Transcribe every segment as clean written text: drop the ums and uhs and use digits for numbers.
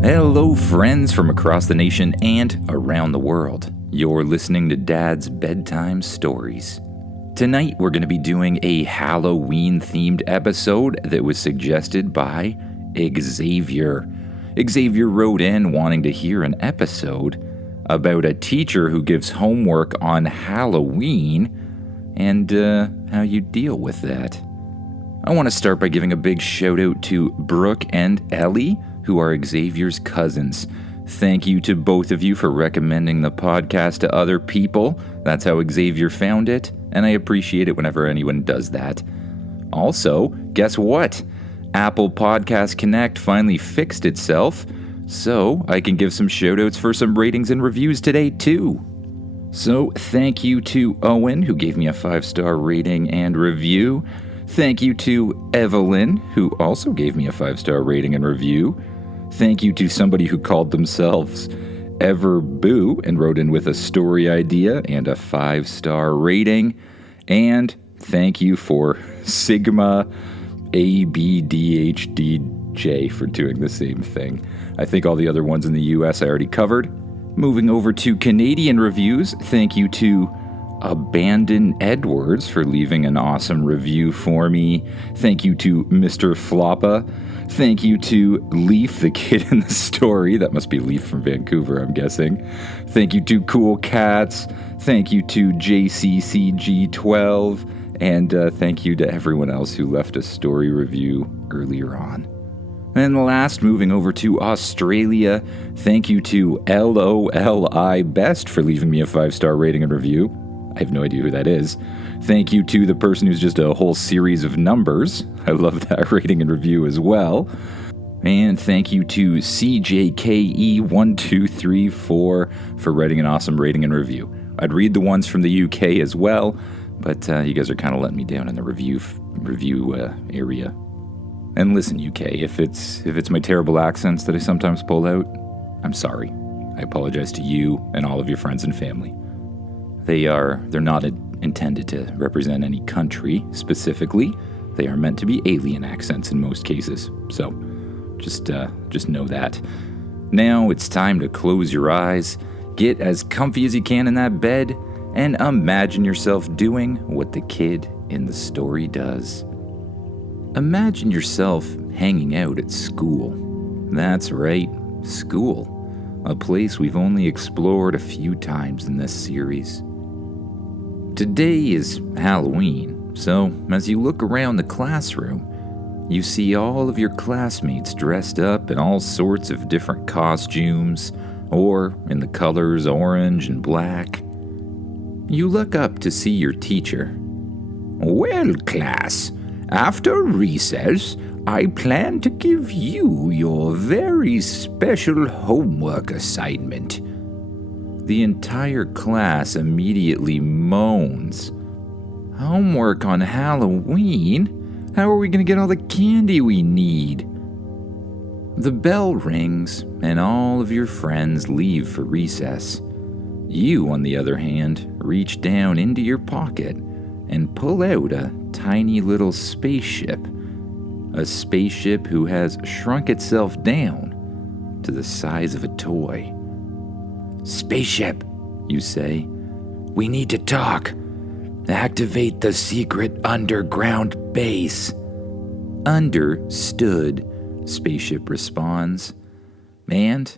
Hello, friends from across the nation and around the world. You're listening to Dad's Bedtime Stories. Tonight, we're going to be doing a Halloween-themed episode that was suggested by Xavier. Xavier wrote in wanting to hear an episode about a teacher who gives homework on Halloween and how you deal with that. I want to start by giving a big shout out to Brooke and Ellie, who are Xavier's cousins. Thank you to both of you for recommending the podcast to other people. That's how Xavier found it, and I appreciate it whenever anyone does that. Also, guess what? Apple Podcast Connect finally fixed itself, so I can give some shoutouts for some ratings and reviews today too. So thank you to Owen, who gave me a 5-star rating and review. Thank you to Evelyn, who also gave me a 5-star rating and review. Thank you to somebody who called themselves Everboo and wrote in with a story idea and a 5-star rating. And thank you for Sigma ABDHDJ for doing the same thing. I think all the other ones in the US I already covered. Moving over to Canadian reviews, thank you to Abandon Edwards for leaving an awesome review for me. Thank you to Mr. Floppa. Thank you to Leaf, the kid in the story. That must be Leaf from Vancouver, I'm guessing. Thank you to Cool Cats. Thank you to JCCG12. And thank you to everyone else who left a story review earlier on. And last, moving over to Australia, thank you to LOLI Best for leaving me a 5-star rating and review. I have no idea who that is. Thank you to the person who's just a whole series of numbers. I love that rating and review as well. And thank you to CJKE1234 for writing an awesome rating and review. I'd read the ones from the UK as well, but you guys are kind of letting me down in the review area. And listen, UK, if it's my terrible accents that I sometimes pull out, I'm sorry. I apologize to you and all of your friends and family. They're not intended to represent any country specifically. They are meant to be alien accents in most cases. So, just know that. Now it's time to close your eyes, get as comfy as you can in that bed, and imagine yourself doing what the kid in the story does. Imagine yourself hanging out at school. That's right, school. A place we've only explored a few times in this series. Today is Halloween, so as you look around the classroom, you see all of your classmates dressed up in all sorts of different costumes, or in the colors orange and black. You look up to see your teacher. "Well, class, after recess, I plan to give you your very special homework assignment." The entire class immediately moans. "Homework on Halloween? How are we going to get all the candy we need?" The bell rings, and all of your friends leave for recess. You, on the other hand, reach down into your pocket and pull out a tiny little spaceship. A spaceship who has shrunk itself down to the size of a toy. "Spaceship," you say, "we need to talk. Activate the secret underground base." "Understood," Spaceship responds. And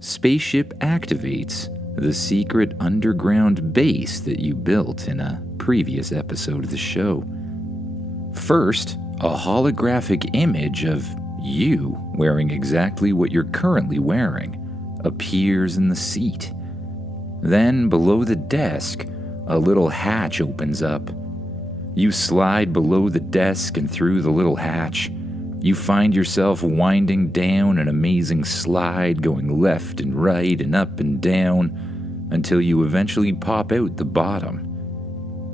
Spaceship activates the secret underground base that you built in a previous episode of the show. First, a holographic image of you wearing exactly what you're currently wearing appears in the seat. Then, below the desk, a little hatch opens up. You slide below the desk and through the little hatch. You find yourself winding down an amazing slide, going left and right and up and down, until you eventually pop out the bottom.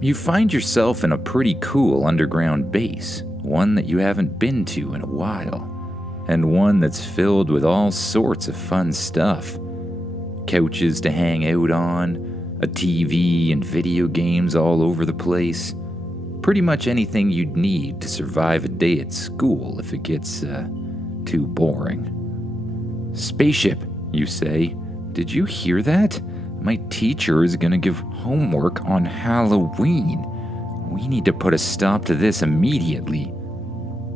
You find yourself in a pretty cool underground base, one that you haven't been to in a while, and one that's filled with all sorts of fun stuff. Couches to hang out on, a TV and video games all over the place. Pretty much anything you'd need to survive a day at school if it gets too boring. Spaceship, you say. Did you hear that? My teacher is going to give homework on Halloween. We need to put a stop to this immediately.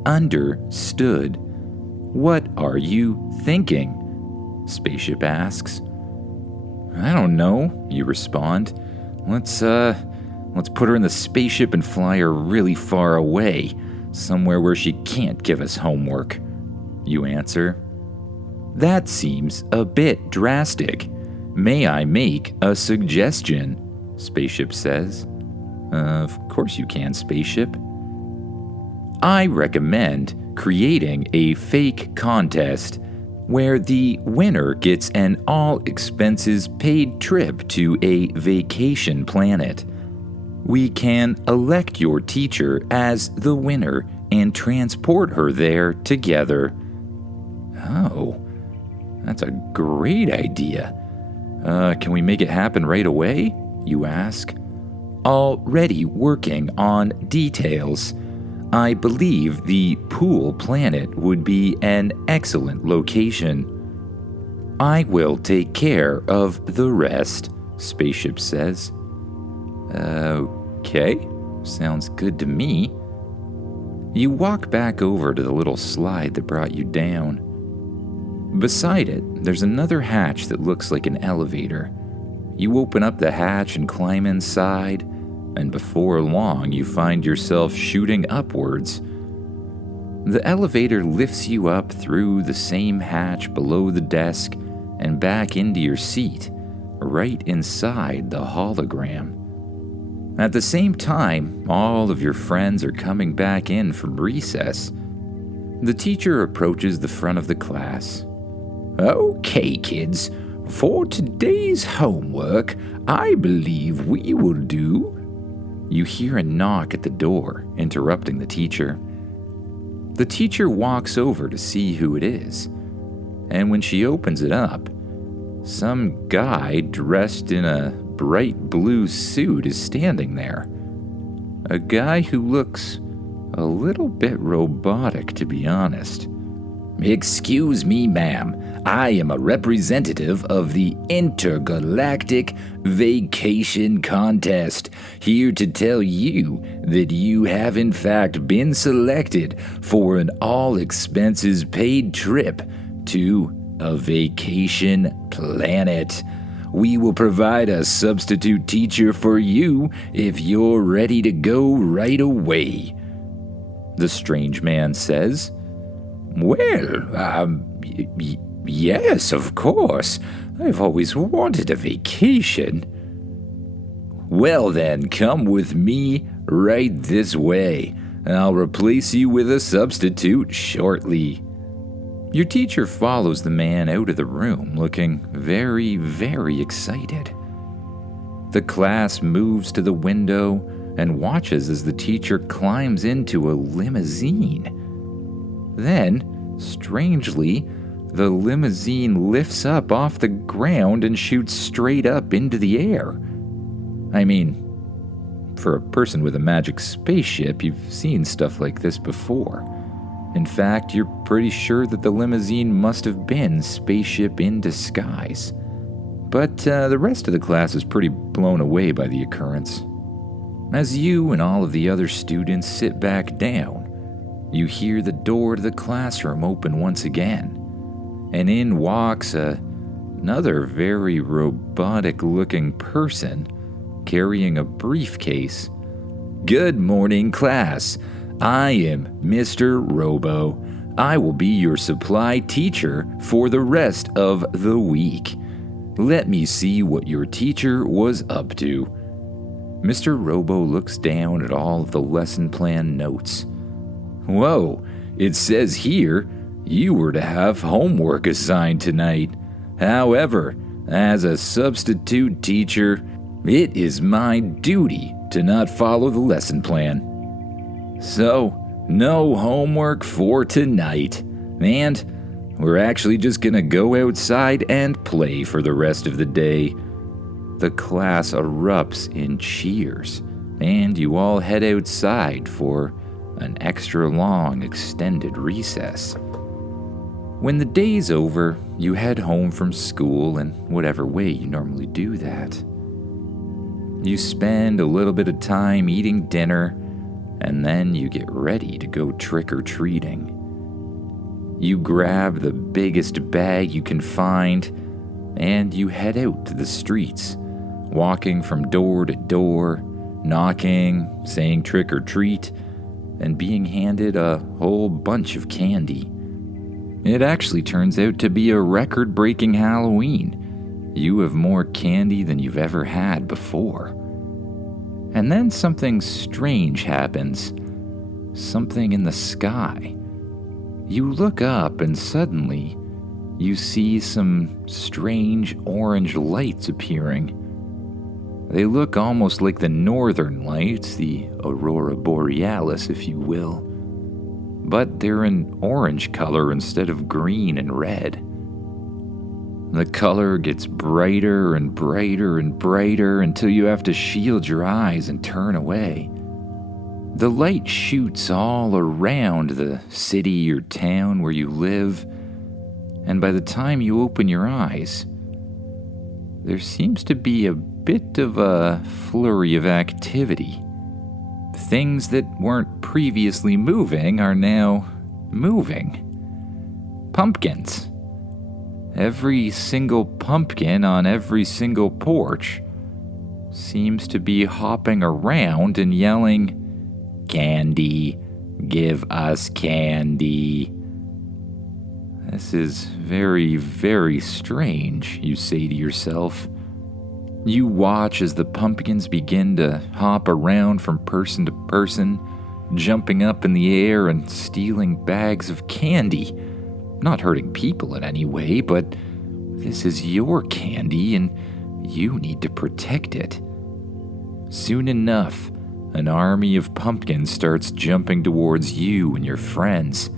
Understood. What are you thinking? Spaceship asks. I don't know, you respond. Let's put her in the spaceship and fly her really far away, somewhere where she can't give us homework. You answer. That seems a bit drastic. May I make a suggestion? Spaceship says. Of course you can, Spaceship. I recommend creating a fake contest where the winner gets an all-expenses-paid trip to a vacation planet. We can elect your teacher as the winner and transport her there together. Oh, that's a great idea. Can we make it happen right away? You ask. Already working on details. I believe the pool planet would be an excellent location. I will take care of the rest, Spaceship says. Okay, sounds good to me. You walk back over to the little slide that brought you down. Beside it, there's another hatch that looks like an elevator. You open up the hatch and climb inside, and before long you find yourself shooting upwards. The elevator lifts you up through the same hatch below the desk and back into your seat, right inside the hologram. At the same time, all of your friends are coming back in from recess. The teacher approaches the front of the class. Okay, kids, for today's homework, I believe we will do... You hear a knock at the door, interrupting the teacher. The teacher walks over to see who it is, and when she opens it up, some guy dressed in a bright blue suit is standing there. A guy who looks a little bit robotic, to be honest. Excuse me, ma'am. I am a representative of the Intergalactic Vacation Contest, here to tell you that you have in fact been selected for an all-expenses-paid trip to a vacation planet. We will provide a substitute teacher for you if you're ready to go right away. The strange man says. Well, yes, of course. I've always wanted a vacation. Well then, come with me right this way. I'll replace you with a substitute shortly. Your teacher follows the man out of the room, looking very, very excited. The class moves to the window and watches as the teacher climbs into a limousine. Then, strangely, the limousine lifts up off the ground and shoots straight up into the air. I mean, for a person with a magic spaceship, you've seen stuff like this before. In fact, you're pretty sure that the limousine must have been Spaceship in disguise. But the rest of the class is pretty blown away by the occurrence. As you and all of the other students sit back down, you hear the door to the classroom open once again, and in walks another very robotic-looking person carrying a briefcase. Good morning, class. I am Mr. Robo. I will be your supply teacher for the rest of the week. Let me see what your teacher was up to. Mr. Robo looks down at all of the lesson plan notes. Whoa, it says here you were to have homework assigned tonight. However, as a substitute teacher, it is my duty to not follow the lesson plan. So, no homework for tonight. And we're actually just gonna go outside and play for the rest of the day. The class erupts in cheers, and you all head outside for an extra long extended recess. When the day's over, you head home from school in whatever way you normally do that. You spend a little bit of time eating dinner, and then you get ready to go trick-or-treating. You grab the biggest bag you can find, and you head out to the streets, walking from door to door, knocking, saying trick or treat, and being handed a whole bunch of candy. It actually turns out to be a record-breaking Halloween. You have more candy than you've ever had before. And then something strange happens. Something in the sky. You look up and suddenly you see some strange orange lights appearing. They look almost like the northern lights, the aurora borealis, if you will. But they're an orange color instead of green and red. The color gets brighter and brighter and brighter until you have to shield your eyes and turn away. The light shoots all around the city or town where you live, and by the time you open your eyes, there seems to be a bit of a flurry of activity. Things that weren't previously moving are now moving. Pumpkins. Every single pumpkin on every single porch seems to be hopping around and yelling, "Candy, give us candy." This is very, very strange, you say to yourself. You watch as the pumpkins begin to hop around from person to person, jumping up in the air and stealing bags of candy. Not hurting people in any way, but this is your candy and you need to protect it. Soon enough, an army of pumpkins starts jumping towards you and your friends.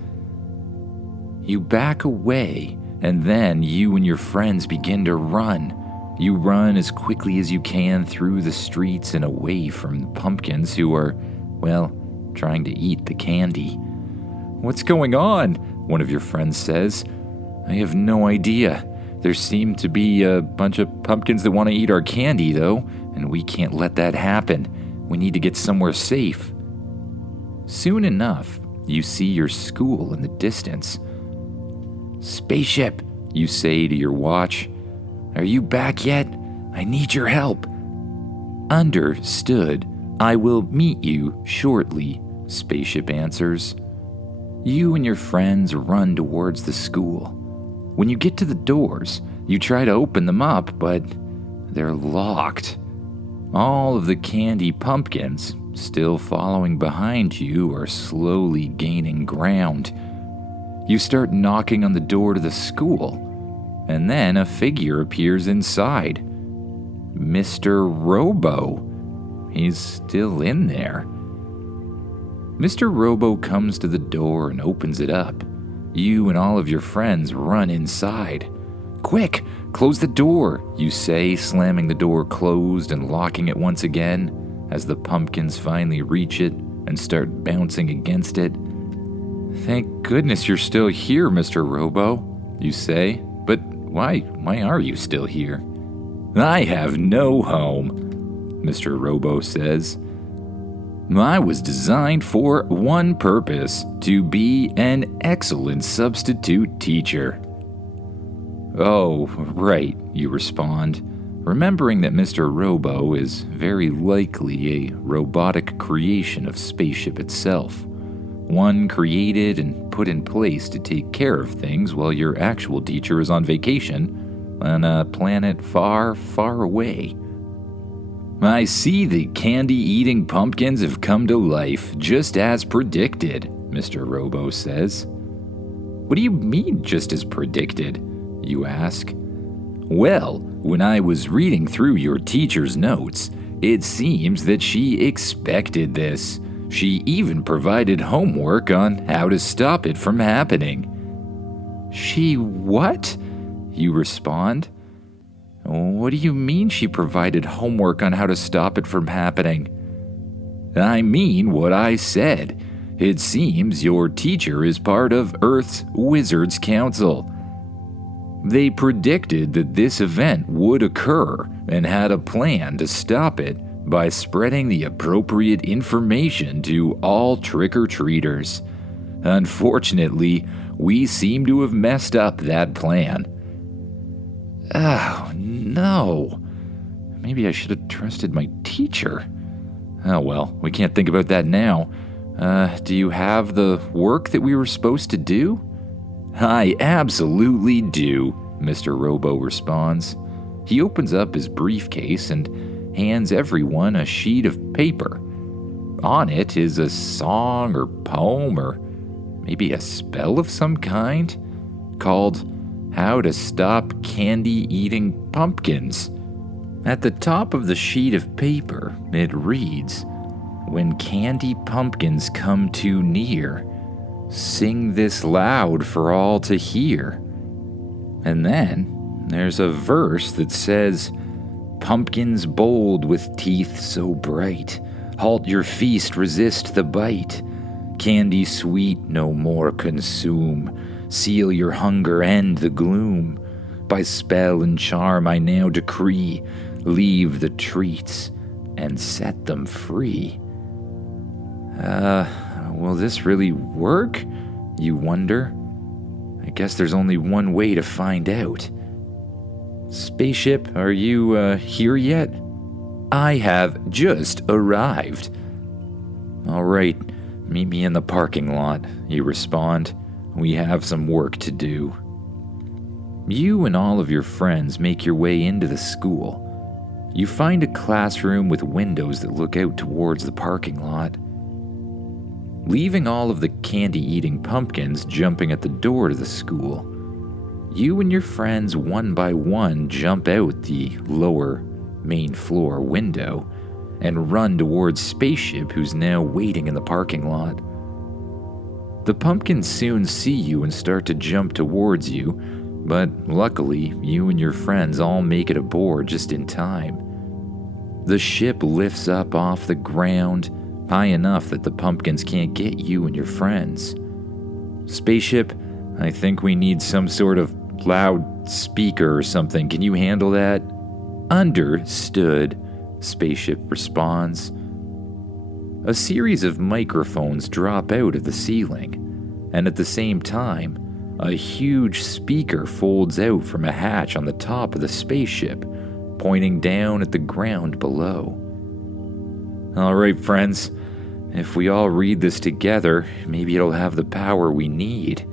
You back away, and then you and your friends begin to run. You run as quickly as you can through the streets and away from the pumpkins who are, well, trying to eat the candy. "What's going on?" one of your friends says. "I have no idea. There seem to be a bunch of pumpkins that want to eat our candy, though, and we can't let that happen. We need to get somewhere safe." Soon enough, you see your school in the distance. "Spaceship," you say to your watch. "Are you back yet? I need your help." "Understood. I will meet you shortly," Spaceship answers. You and your friends run towards the school. When you get to the doors, you try to open them up, but they're locked. All of the candy pumpkins, still following behind you, are slowly gaining ground. You start knocking on the door to the school, and then a figure appears inside. Mr. Robo. He's still in there. Mr. Robo comes to the door and opens it up. You and all of your friends run inside. "Quick, close the door," you say, slamming the door closed and locking it once again as the pumpkins finally reach it and start bouncing against it. "Thank goodness you're still here, Mr. Robo," you say. "But why are you still here?" "I have no home," Mr. Robo says. "I was designed for one purpose, to be an excellent substitute teacher." "Oh, right," you respond, remembering that Mr. Robo is very likely a robotic creation of Spaceship itself, one created and put in place to take care of things while your actual teacher is on vacation on a planet far, far away. "I see the candy-eating pumpkins have come to life, just as predicted," Mr. Robo says. "What do you mean, just as predicted?" you ask. "Well, when I was reading through your teacher's notes, it seems that she expected this. She even provided homework on how to stop it from happening." "She what?" you respond. "What do you mean she provided homework on how to stop it from happening?" "I mean what I said. It seems your teacher is part of Earth's Wizards Council. They predicted that this event would occur and had a plan to stop it by spreading the appropriate information to all trick-or-treaters. Unfortunately, we seem to have messed up that plan. Oh, no. Maybe I should have trusted my teacher. Oh well, we can't think about that now. Do you have the work that we were supposed to do? I absolutely do, Mr. Robo responds. He opens up his briefcase and hands everyone a sheet of paper. On it is a song or poem or maybe a spell of some kind called How to Stop Candy-Eating Pumpkins. At the top of the sheet of paper, it reads, "When candy pumpkins come too near, sing this loud for all to hear." And then there's a verse that says, "Pumpkins bold with teeth so bright, halt your feast, resist the bite. Candy sweet no more consume, seal your hunger, end the gloom. By spell and charm I now decree, leave the treats and set them free." Will this really work? You wonder. I guess there's only one way to find out. Spaceship, are you here yet? I have just arrived. All right, meet me in the parking lot, you respond. We have some work to do. You and all of your friends make your way into the school. You find a classroom with windows that look out towards the parking lot. Leaving all of the candy-eating pumpkins jumping at the door to the school, you and your friends one by one jump out the lower main floor window and run towards Spaceship, who's now waiting in the parking lot. The pumpkins soon see you and start to jump towards you, but luckily, you and your friends all make it aboard just in time. The ship lifts up off the ground, high enough that the pumpkins can't get you and your friends. Spaceship, I think we need some sort of loud speaker or something. Can you handle that? Understood, Spaceship responds. A series of microphones drop out of the ceiling, and at the same time, a huge speaker folds out from a hatch on the top of the spaceship, pointing down at the ground below. All right, friends, if we all read this together, maybe it'll have the power we need.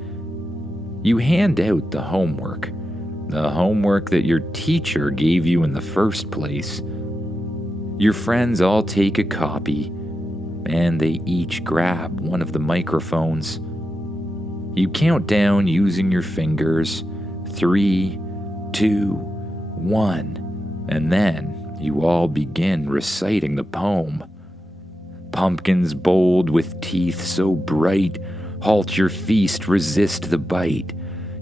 You hand out the homework that your teacher gave you in the first place. Your friends all take a copy, and they each grab one of the microphones. You count down using your fingers, 3, 2, 1, and then you all begin reciting the poem. Pumpkins bold with teeth so bright, halt your feast, resist the bite.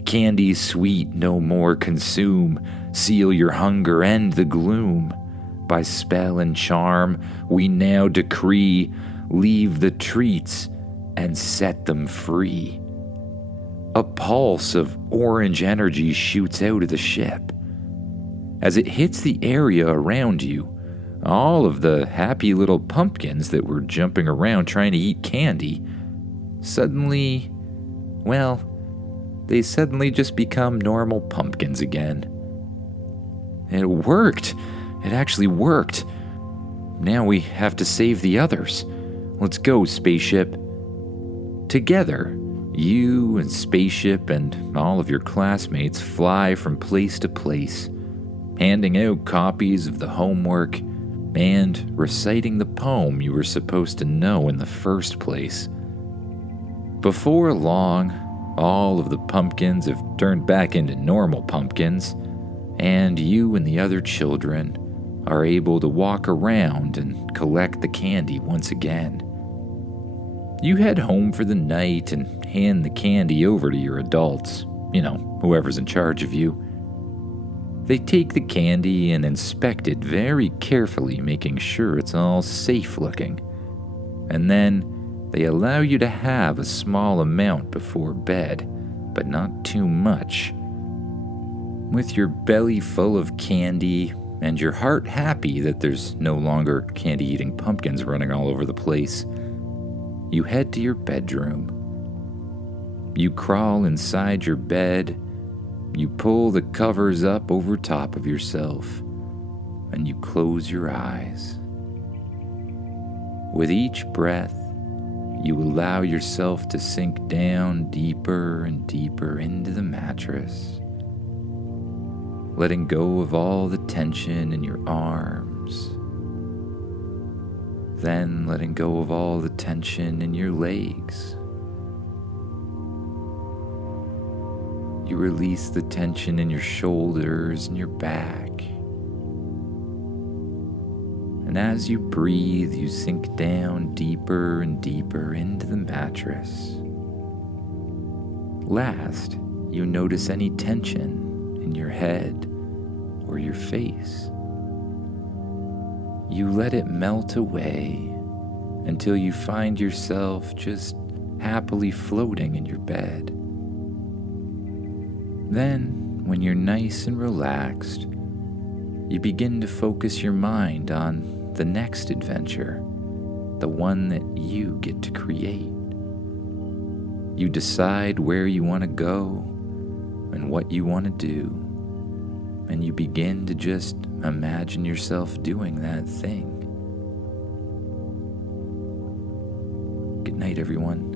Candy sweet no more consume, seal your hunger, end the gloom. By spell and charm we now decree, leave the treats and set them free. A pulse of orange energy shoots out of the ship. As it hits the area around you, all of the happy little pumpkins that were jumping around trying to eat candy suddenly just become normal pumpkins again. It worked. It actually worked. Now we have to save the others. Let's go, Spaceship. Together, you and Spaceship and all of your classmates fly from place to place, handing out copies of the homework and reciting the poem you were supposed to know in the first place. Before long, all of the pumpkins have turned back into normal pumpkins, and you and the other children are able to walk around and collect the candy once again. You head home for the night and hand the candy over to your adults, whoever's in charge of you. They take the candy and inspect it very carefully, making sure it's all safe looking. And then They allow you to have a small amount before bed, but not too much. With your belly full of candy and your heart happy that there's no longer candy-eating pumpkins running all over the place, you head to your bedroom. You crawl inside your bed, you pull the covers up over top of yourself, and you close your eyes. With each breath, you allow yourself to sink down deeper and deeper into the mattress, letting go of all the tension in your arms, then letting go of all the tension in your legs. You release the tension in your shoulders and your back. And as you breathe, you sink down deeper and deeper into the mattress. Last, you notice any tension in your head or your face. You let it melt away until you find yourself just happily floating in your bed. Then, when you're nice and relaxed, you begin to focus your mind on the next adventure, the one that you get to create. You decide where you want to go and what you want to do, and you begin to just imagine yourself doing that thing. Good night, everyone.